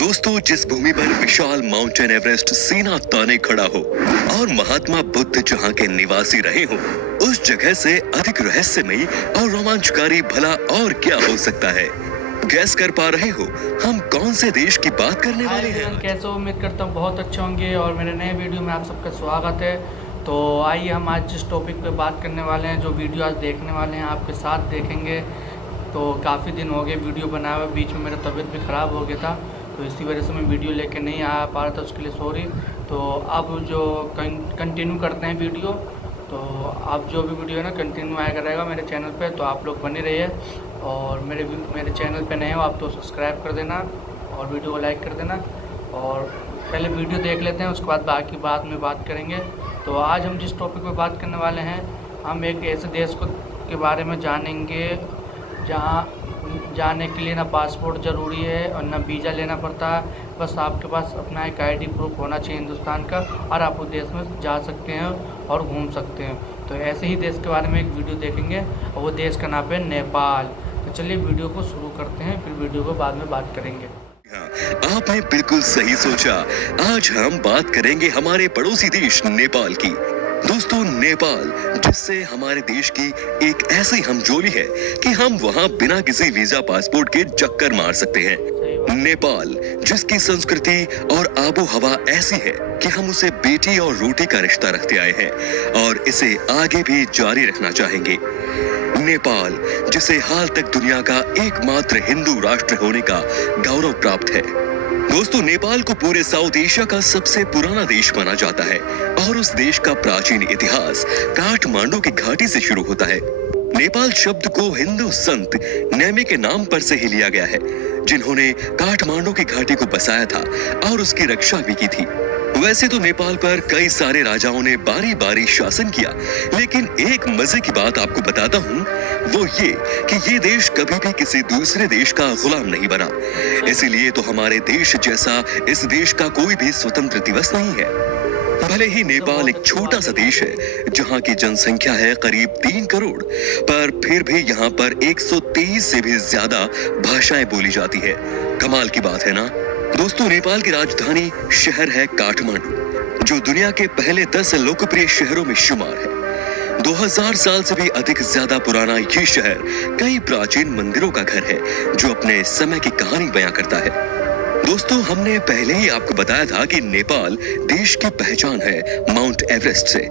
दोस्तों, जिस भूमि पर विशाल माउंटेन एवरेस्ट सीना ताने खड़ा हो और महात्मा बुद्ध जहां के निवासी रहे हो, उस जगह से अधिक रहस्यमयी और रोमांचकारी भला और क्या हो सकता है? गैस कर पा रहे हो हम कौन से देश की बात करने वाले हैं? कैसे हो? उम्मीद करता हूँ बहुत अच्छे होंगे और मेरे नए वीडियो में आप सबका स्वागत है। तो आइए हम आज जिस टॉपिक पे बात करने वाले हैं, जो वीडियो आज देखने वाले हैं आपके साथ देखेंगे। तो काफ़ी दिन हो गए वीडियो बनाए हुए, बीच में मेरा तबीयत भी ख़राब हो गया था, तो इसी वजह से मैं वीडियो लेके नहीं आ पा रहा था, उसके लिए सॉरी। तो अब जो कंटिन्यू करते हैं वीडियो, तो आप जो भी वीडियो है ना कंटिन्यू आएगा रहेगा मेरे चैनल पे, तो आप लोग बने रहिए। और मेरे चैनल पे नए हो आप तो सब्सक्राइब कर देना और वीडियो को लाइक कर देना। और पहले वीडियो देख लेते हैं, उसके बाद बाकी बात में बात करेंगे। तो आज हम जिस टॉपिक पे बात करने वाले हैं, हम एक ऐसे देश के बारे में जानेंगे जहाँ जाने के लिए ना पासपोर्ट ज़रूरी है और ना वीज़ा लेना पड़ता है। बस आपके पास अपना एक आईडी प्रूफ होना चाहिए हिंदुस्तान का, और आप उस देश में जा सकते हैं और घूम सकते हैं। तो ऐसे ही देश के बारे में एक वीडियो देखेंगे और वो देश का नाम है नेपाल। तो चलिए वीडियो को शुरू करते हैं, फिर वीडियो को बाद में बात करेंगे। आपने बिल्कुल सही सोचा। आज हम बात करेंगे हमारे पड़ोसी देश नेपाल की। दोस्तों, नेपाल जिससे हमारे देश की एक ऐसी हमजोली है कि हम वहां बिना किसी वीजा पासपोर्ट के चक्कर मार सकते हैं। नेपाल जिसकी संस्कृति और आबो हवा ऐसी है कि हम उसे बेटी और रोटी का रिश्ता रखते आए हैं और इसे आगे भी जारी रखना चाहेंगे। नेपाल जिसे हाल तक दुनिया का एकमात्र हिंदू राष्ट्र होने का गौरव प्राप्त है। दोस्तों, नेपाल को पूरे साउथ एशिया का सबसे पुराना देश माना जाता है और उस देश का प्राचीन इतिहास काठमांडू की घाटी से शुरू होता है। नेपाल शब्द को हिंदू संत नेमी के नाम पर से ही लिया गया है, जिन्होंने काठमांडू की घाटी को बसाया था और उसकी रक्षा भी की थी। वैसे तो नेपाल पर कई सारे राजाओं ने बारी बारी शासन किया, लेकिन एक मजे की बात आपको बताता हूँ, वो ये कि ये देश कभी भी किसी दूसरे देश का गुलाम नहीं बना। इसीलिए तो हमारे देश जैसा इस देश का कोई भी स्वतंत्र दिवस नहीं है। भले ही नेपाल एक छोटा सा देश है, जहाँ की जनसंख्या है करीब 3 करोड़, पर फिर भी यहाँ पर 123 से भी ज्यादा भाषाएं बोली जाती है। कमाल की बात है ना? दोस्तों, नेपाल की राजधानी शहर है काठमांडू, जो दुनिया के पहले 10 लोकप्रिय शहरों में शुमार है। 2000 साल से भी अधिक ज्यादा पुराना ये शहर कई प्राचीन मंदिरों का घर है, जो अपने समय की कहानी बयां करता है। दोस्तों, हमने पहले ही आपको बताया था कि नेपाल देश की पहचान है माउंट एवरेस्ट से।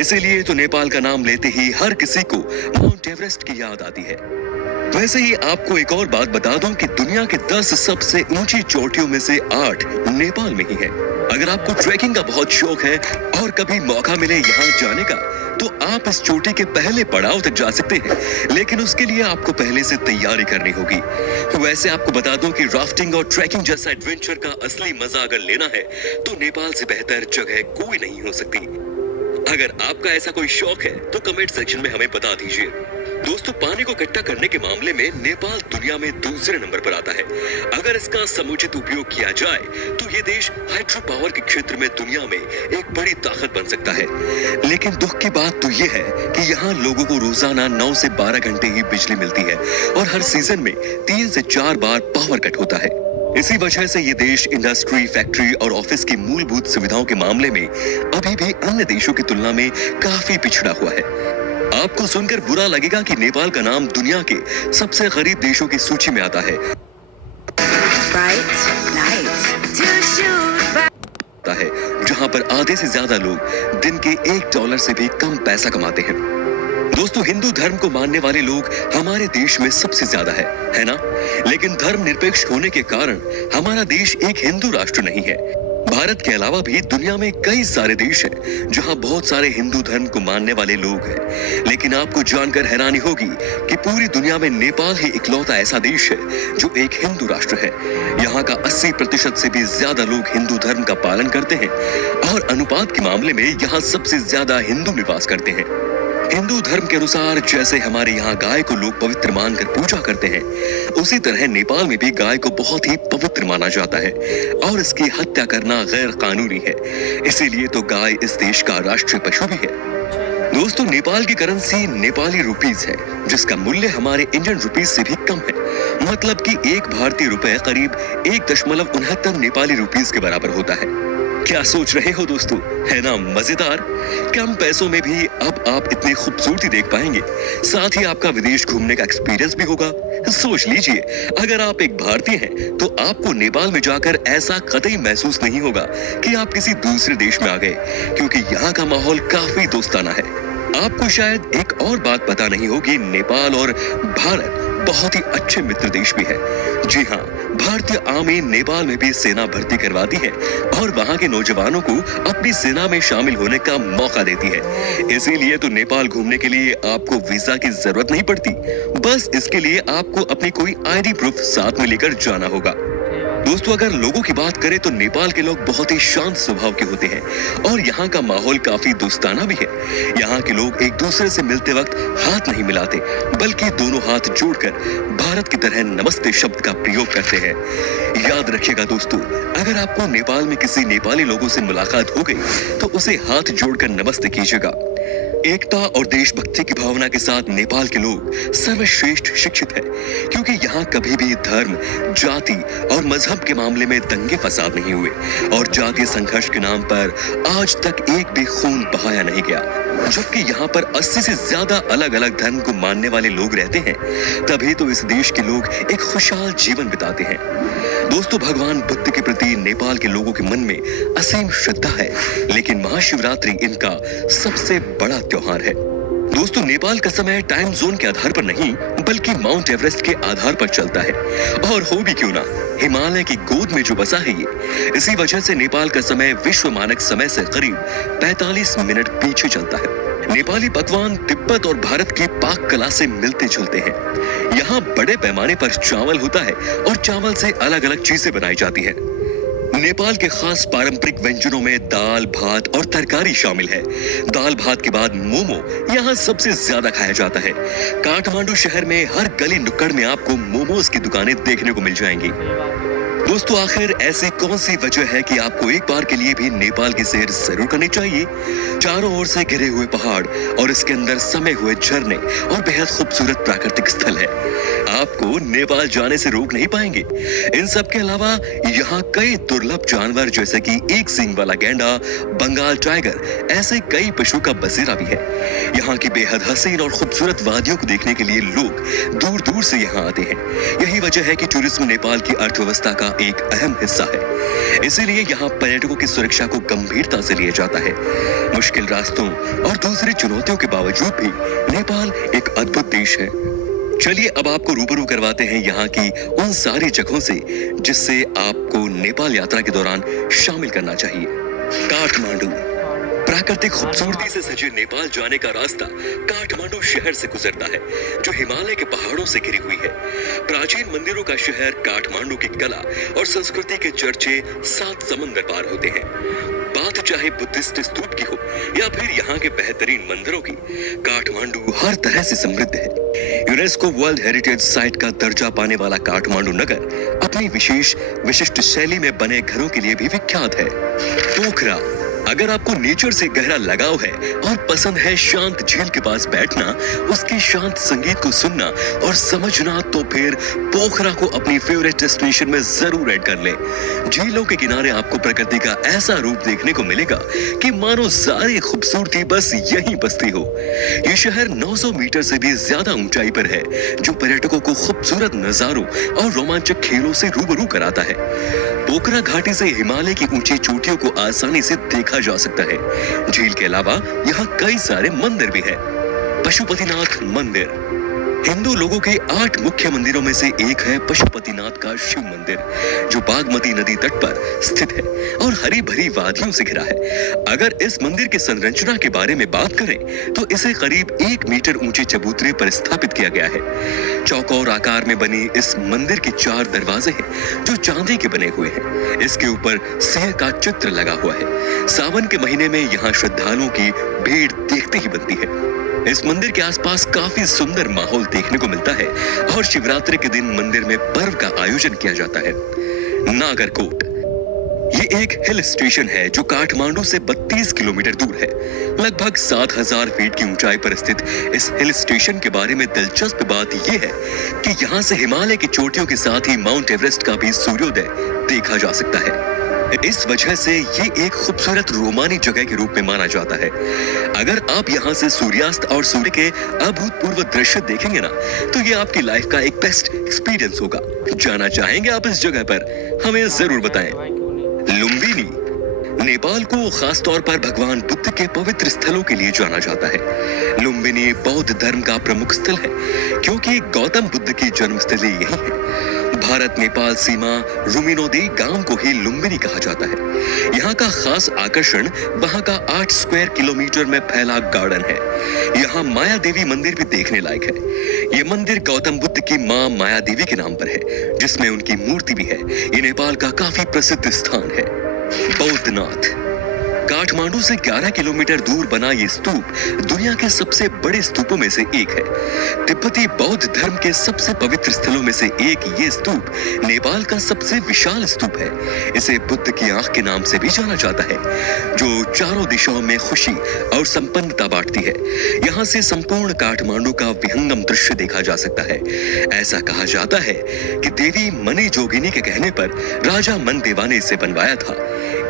इसीलिए तो नेपाल का नाम लेते ही हर किसी को माउंट एवरेस्ट की याद आती है। वैसे ही आपको एक और बात बता दूं कि दुनिया के 10 सबसे ऊंची चोटियों में से 8 नेपाल में ही है। अगर आपको ट्रैकिंग का बहुत शौक है और कभी मौका मिले यहाँ जाने का, तो आप इस चोटी के पहले पड़ाव तक जा सकते हैं, लेकिन उसके लिए आपको पहले से तैयारी करनी होगी। वैसे आपको बता दूं कि राफ्टिंग और ट्रैकिंग जैसा एडवेंचर का असली मजा अगर लेना है, तो नेपाल से बेहतर जगह कोई नहीं हो सकती। अगर आपका ऐसा कोई शौक है तो कमेंट सेक्शन में हमें बता दीजिए। दोस्तों, पानी को इकट्ठा करने के मामले में नेपाल दुनिया में दूसरे नंबर पर आता है। अगर इसका समुचित उपयोग किया जाए तो ये देश हाइड्रो पावर के क्षेत्र में दुनिया में एक बड़ी ताकत बन सकता है। लेकिन दुख की बात तो ये है कि यहाँ लोगों को रोजाना 9 से 12 घंटे ही बिजली मिलती है और हर सीजन में 3 से 4 बार पावर कट होता है। इसी वजह से ये देश इंडस्ट्री, फैक्ट्री और ऑफिस की मूलभूत सुविधाओं के मामले में अभी भी अन्य देशों की तुलना में काफी पिछड़ा हुआ है। आपको सुनकर बुरा लगेगा कि नेपाल का नाम दुनिया के सबसे गरीब देशों की सूची में आता है, जहां पर आधे से ज्यादा लोग दिन के $1 से भी कम पैसा कमाते हैं। दोस्तों, हिंदू धर्म को मानने वाले लोग हमारे देश में सबसे ज्यादा है ना? लेकिन धर्म निरपेक्ष होने के कारण हमारा देश एक हिंदू राष्ट्र नहीं है। भारत के अलावा भी दुनिया में कई सारे देश हैं जहां बहुत सारे हिंदू धर्म को मानने वाले लोग हैं। लेकिन आपको जानकर हैरानी होगी कि पूरी दुनिया में नेपाल ही इकलौता ऐसा देश है जो एक हिंदू राष्ट्र है। यहाँ का 80% से भी ज्यादा लोग हिंदू धर्म का पालन करते हैं और अनुपात के मामले में यहाँ सबसे ज्यादा हिंदू निवास करते हैं। हिंदू धर्म के अनुसार जैसे हमारे यहाँ गाय को लोग पवित्र मानकर पूजा करते हैं, उसी तरह नेपाल में भी गाय को बहुत ही पवित्र माना जाता है और इसकी हत्या करना गैर कानूनी है। इसीलिए तो गाय इस देश का राष्ट्रीय पशु भी है। दोस्तों, नेपाल की करेंसी नेपाली रुपीज है, जिसका मूल्य हमारे इंडियन रुपीज से भी कम है। मतलब कि एक भारतीय रुपए करीब 1.69 नेपाली रुपीस के बराबर होता है। क्या सोच रहे हो दोस्तों, है ना मजेदार। कम पैसों में भी अब आप इतनी खूबसूरती देख पाएंगे, साथ ही आपका विदेश घूमने का एक्सपीरियंस भी होगा। सोच लीजिए, अगर आप एक भारतीय हैं तो आपको नेपाल में जाकर ऐसा कतई महसूस नहीं होगा कि आप किसी दूसरे देश में आ गए, क्योंकि यहाँ का माहौल काफी दोस्ताना है। आपको शायद एक और बात पता नहीं होगी, नेपाल और भारत बहुत ही अच्छे मित्र देश भी है। जी हाँ, भारतीय आर्मी नेपाल में भी सेना भर्ती करवाती है और वहाँ के नौजवानों को अपनी सेना में शामिल होने का मौका देती है। इसीलिए तो नेपाल घूमने के लिए आपको वीजा की जरूरत नहीं पड़ती, बस इसके लिए आपको अपनी कोई आईडी प्रूफ साथ में लेकर जाना होगा। दोस्तों, अगर लोगों की बात करें तो नेपाल के लोग बहुत ही शांत स्वभाव के होते हैं और यहाँ का माहौल काफी दोस्ताना भी है। यहाँ के लोग एक दूसरे से मिलते वक्त हाथ नहीं मिलाते, बल्कि दोनों हाथ जोड़कर भारत की तरह नमस्ते शब्द का प्रयोग करते हैं। याद रखिएगा दोस्तों, अगर आपको नेपाल में किसी नेपाली लोगों से मुलाकात हो गई तो उसे हाथ जोड़कर नमस्ते कीजिएगा। एकता और देशभक्ति की भावना के साथ नेपाल के लोग सर्वश्रेष्ठ शिक्षित है, क्योंकि यहाँ कभी भी धर्म, जाति और मजहब के मामले में दंगे फसाद नहीं हुए और जातीय संघर्ष के नाम पर आज तक एक भी खून बहाया नहीं गया। जबकि यहाँ पर 80 से ज्यादा अलग अलग धर्म को मानने वाले लोग रहते हैं, तभी तो इस देश के लोग एक खुशहाल जीवन बिताते हैं। दोस्तों, भगवान बुद्ध के प्रति नेपाल के लोगों के मन में असीम श्रद्धा है, लेकिन महाशिवरात्रि इनका सबसे बड़ा त्योहार है। दोस्तों, नेपाल का समय टाइम जोन के आधार पर नहीं, बल्कि माउंट एवरेस्ट के आधार पर चलता है। और हो भी क्यों ना, हिमालय की गोद में जो बसा है ये, इसी वजह से नेपाल का समय विश्व मानक समय से करीब 45 मिनट पीछे चलता है। नेपाली पकवान तिब्बत और भारत की पाक कला से मिलते जुलते हैं। यहाँ बड़े पैमाने पर चावल होता है और चावल से अलग अलग चीजें बनाई जाती है। नेपाल के खास पारंपरिक व्यंजनों में दाल, भात और तरकारी शामिल है। दाल भात के बाद मोमो यहाँ सबसे ज्यादा खाया जाता है। काठमांडू शहर में हर गली नुक्कड़ में आपको मोमोज की दुकानें देखने को मिल जाएंगी। दोस्तों, आखिर ऐसी कौन सी वजह है कि आपको एक बार के लिए भी नेपाल की सैर जरूर करनी चाहिए। चारों ओर से घिरे हुए पहाड़ और इसके अंदर समे हुए झरने और बेहद खूबसूरत प्राकृतिक स्थल है, आपको नेपाल जाने से रोक नहीं पाएंगे। इन सब के अलावा यहाँ कई दुर्लभ जानवर जैसे कि एक सींग वाला गैंडा, बंगाल टाइगर, ऐसे कई पशु का बसेरा भी है। यहाँ की बेहद हसीन और खूबसूरत वादियों को देखने के लिए लोग दूर दूर से यहाँ आते हैं। यही वजह है कि टूरिज्म नेपाल की अर्थव्यवस्था का एक अहम हिस्सा है। इसीलिए यहाँ पर्यटकों की सुरक्षा को गंभीरता से लिया जाता है। मुश्किल रास्तों और दूसरी चुनौतियों के बावजूद भी नेपाल एक अद्भुत देश है। चलिए अब आपको रूबरू करवाते हैं यहाँ की उन सारी जगहों से जिससे आपको नेपाल यात्रा के दौरान शामिल करना चाहिए। काठमांडू। प्राकृतिक खूबसूरती से सजे नेपाल जाने का रास्ता काठमांडू शहर से गुजरता है, जो हिमालय के पहाड़ों से घिरी हुई है। प्राचीन मंदिरों का शहर काठमांडू की कला और संस्कृति के चर्चे 7 समंदर पार होते हैं। बात चाहे बुद्धिस्ट स्तूप की हो या फिर यहाँ के बेहतरीन मंदिरों की, काठमांडू हर तरह से समृद्ध है। यूनेस्को वर्ल्ड हेरिटेज साइट का दर्जा पाने वाला काठमांडू नगर अपनी विशिष्ट शैली में बने घरों के लिए भी विख्यात है। पोखरा। अगर आपको नेचर से गहरा लगाव है और पसंद है शांत झील के पास बैठना, उसके शांत संगीत को सुनना और समझना, तो फिर पोखरा को अपनी फेवरेट डेस्टिनेशन में जरूर ऐड कर लें। झीलों के किनारे आपको प्रकृति का ऐसा रूप देखने को मिलेगा कि मानो सारी खूबसूरती बस यहीं बसती हो। ये शहर 900 मीटर से भी ज्यादा ऊंचाई पर है, जो पर्यटकों को खूबसूरत नजारों और रोमांचक खेलों से रूबरू कराता है। पोखरा घाटी से हिमालय की ऊंची चोटियों को आसानी से देखा जा सकता है। झील के अलावा यहाँ कई सारे मंदिर भी हैं। पशुपतिनाथ मंदिर। हिंदू लोगों के 8 मुख्य मंदिरों में से एक है पशुपतिनाथ का शिव मंदिर, जो बागमती नदी तट पर स्थित है और हरी भरी वादियों से घिरा है। अगर इस मंदिर की संरचना के बारे में बात करें तो इसे करीब 1 मीटर ऊंचे चबूतरे पर स्थापित किया गया है। चौकोर आकार में बनी इस मंदिर के 4 दरवाजे हैं, जो चांदी के बने हुए हैं। इसके ऊपर सिंह का चित्र लगा हुआ है। सावन के महीने में यहाँ श्रद्धालुओं की भीड़ देखते ही बनती है। इस मंदिर के आसपास काफी सुंदर माहौल देखने को मिलता है और शिवरात्रि के दिन मंदिर में पर्व का आयोजन किया जाता है। नागरकोट। ये एक हिल स्टेशन है जो काठमांडू से 32 किलोमीटर दूर है। लगभग 7000 फीट की ऊंचाई पर स्थित इस हिल स्टेशन के बारे में दिलचस्प बात यह है कि यहाँ से हिमालय की चोटियों के साथ ही माउंट एवरेस्ट का भी सूर्योदय देखा जा सकता है। इस वजह से ये एक खूबसूरत रोमानी जगह के रूप में माना जाता है। अगर आप यहाँ से सूर्यास्त और सूर्य के अभूतपूर्व दृश्य देखेंगे ना, तो ये आपकी लाइफ का एक बेस्ट एक्सपीरियंस होगा। जाना चाहेंगे आप इस जगह पर? हमें जरूर बताएं। लुम्बिनी नेपाल को खास तौर पर भगवान बुद्ध के पवित्र स्थलों के लिए जाना जाता है। लुम्बिनी बौद्ध धर्म का प्रमुख स्थल है क्योंकि गौतम बुद्ध की जन्मस्थली यही है। भारत नेपाल सीमा रुमिनोदी गांव को ही लुम्बिनी कहा जाता है। यहाँ का खास आकर्षण वहाँ का 8 स्क्वायर किलोमीटर में फैला गार्डन है। यहाँ माया देवी मंदिर भी देखने लायक है। ये मंदिर गौतम बुद्ध की माँ माया देवी के नाम पर है, जिसमें उनकी मूर्ति भी है। ये नेपाल का काफी प्रसिद्ध स्थान है। बौद्धनाथ काठमांडू से 11 किलोमीटर दूर बना ये स्तूप दुनिया के सबसे बड़े स्तूपों में से एक है। तिब्बती बौद्ध धर्म के सबसे पवित्र स्थलों में से एक ये स्तूप नेपाल का सबसे विशाल स्तूप है। इसे बुद्ध की आंख के नाम से भी जाना जाता है, जो चारों दिशाओं में खुशी और संपन्नता बांटती है। यहाँ से संपूर्ण काठमांडू का विहंगम दृश्य देखा जा सकता है। ऐसा कहा जाता है कि देवी मणि जोगिनी के कहने पर राजा मनदेवा ने इसे बनवाया था।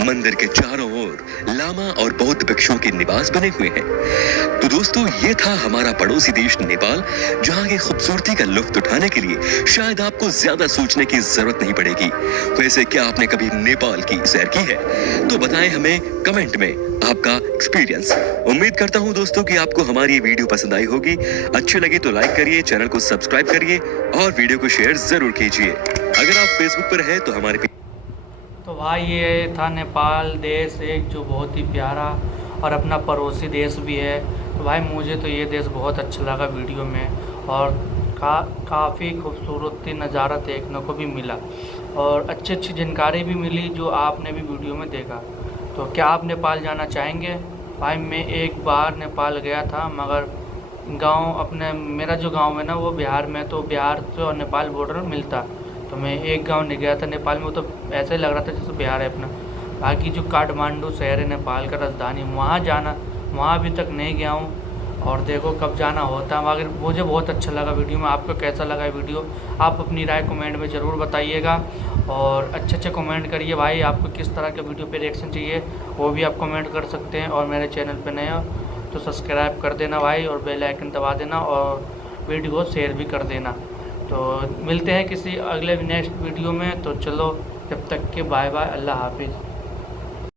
मंदिर के चारों ओर लामा और बौद्ध भिक्षुओं के निवास बने हुए हैं। तो दोस्तों, ये था हमारा पड़ोसी देश नेपाल, जहाँ की खूबसूरती का लुत्फ उठाने के लिए शायद आपको ज्यादा सोचने की जरूरत नहीं पड़ेगी। वैसे क्या आपने कभी नेपाल की सैर की है? तो बताएं हमें कमेंट में आपका एक्सपीरियंस। उम्मीद करता हूँ दोस्तों कि आपको हमारी वीडियो पसंद आई होगी। अच्छी लगी तो लाइक करिए, चैनल को सब्सक्राइब करिए और वीडियो को शेयर जरूर कीजिए। अगर आप फेसबुक पर हैं तो हमारे तो भाई ये था नेपाल देश, एक जो बहुत ही प्यारा और अपना पड़ोसी देश भी है। तो भाई मुझे तो ये देश बहुत अच्छा लगा वीडियो में, और काफ़ी खूबसूरती नज़ारा देखने को भी मिला और अच्छी अच्छी जानकारी भी मिली जो आपने भी वीडियो में देखा। तो क्या आप नेपाल जाना चाहेंगे? भाई मैं एक बार नेपाल गया था, मगर मेरा जो गाँव है ना वो बिहार में, तो बिहार से और नेपाल बॉर्डर मिलता। तो मैं एक गांव नहीं गया था नेपाल में, वो तो ऐसे ही लग रहा था जैसे बिहार है अपना। बाकी जो काठमांडू शहर है नेपाल का राजधानी, वहाँ अभी तक नहीं गया हूँ, और देखो कब जाना होता है। मगर मुझे बहुत अच्छा लगा वीडियो में। आपको कैसा लगा वीडियो? आप अपनी राय कमेंट में ज़रूर बताइएगा, और अच्छे कमेंट करिए भाई। आपको किस तरह के वीडियो पे रिएक्शन चाहिए वो भी आप कमेंट कर सकते हैं। और मेरे चैनल पर नए हो तो सब्सक्राइब कर देना भाई, और बेल आइकन दबा देना, और वीडियो को शेयर भी कर देना। तो मिलते हैं किसी अगले नेक्स्ट वीडियो में। तो चलो, जब तक के बाय बाय, अल्लाह हाफिज़।